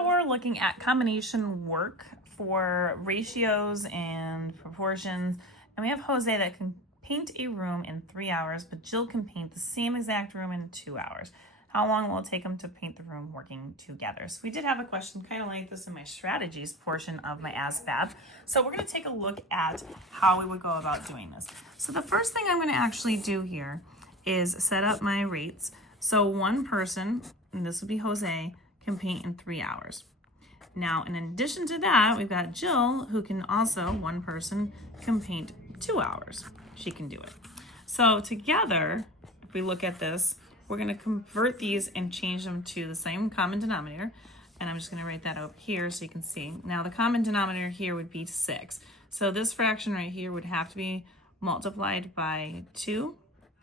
now we're looking at combination work for ratios and proportions. And we have Jose that can paint a room in 3 hours, but Jill can paint the same exact room in 2 hours. How long will it take them to paint the room working together? So we did have a question kind of like this in my strategies portion of my ASVAB. So we're going to take a look at how we would go about doing this. So the first thing I'm going to actually do here is set up my rates. So one person, and this would be Jose, can paint in 3 hours. Now, in addition to that, we've got Jill, who can also, one person, can paint 2 hours. She can do it. So together, if we look at this, we're going to convert these and change them to the same common denominator. And I'm just going to write that up here so you can see. Now, the common denominator here would be 6. So this fraction right here would have to be multiplied by 2,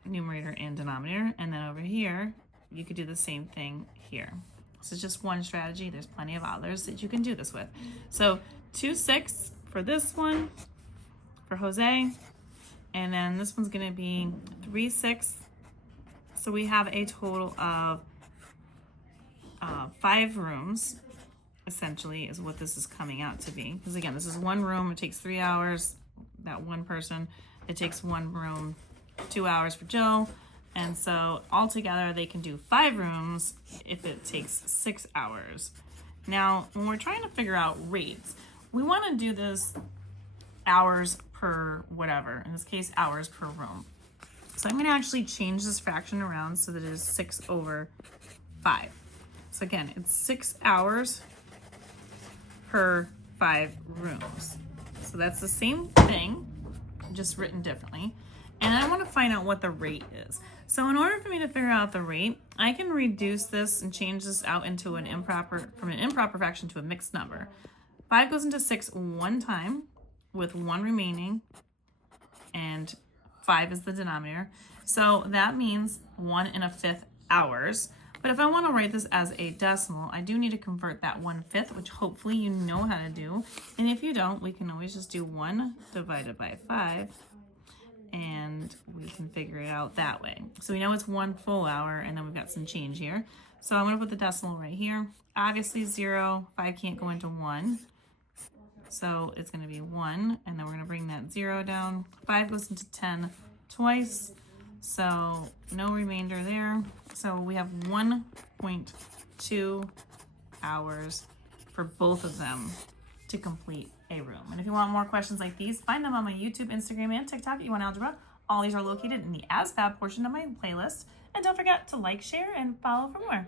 numerator and denominator. And then over here, you could do the same thing here. This is just one strategy. There's plenty of others that you can do this with. So 2 6 for this one, for Jose. And then this one's going to be 3 6. So we have a total of 5 rooms, essentially, is what this is coming out to be. Because again, this is one room. It takes 3 hours. That one person. It takes one room, 2 hours for Jill. And so altogether, they can do 5 rooms if it takes 6 hours. Now, when we're trying to figure out rates, we want to do this hours per whatever. In this case, hours per room. So I'm going to actually change this fraction around so that it is 6 over 5. So again, it's 6 hours per 5 rooms. So that's the same thing, just written differently. And I want to find out what the rate is. So in order for me to figure out the rate, I can reduce this and change this out into from an improper fraction to a mixed number. 5 goes into 6 one time with 1 remaining, and 5 is the denominator. So that means 1 1/5 hours. But if I want to write this as a decimal, I do need to convert that 1/5, which hopefully you know how to do. And if you don't, we can always just do 1 divided by 5, and we can figure it out that way. So we know it's 1 full hour, and then we've got some change here. So I'm going to put the decimal right here. Obviously 0, 5 can't go into 1. So it's going to be 1, and then we're going to bring that 0 down. 5 goes into 10 twice, so no remainder there. So we have 1.2 hours for both of them to complete a room. And if you want more questions like these, find them on my YouTube, Instagram, and TikTok at YouWantAlgebra. All these are located in the ASVAB portion of my playlist. And don't forget to like, share, and follow for more.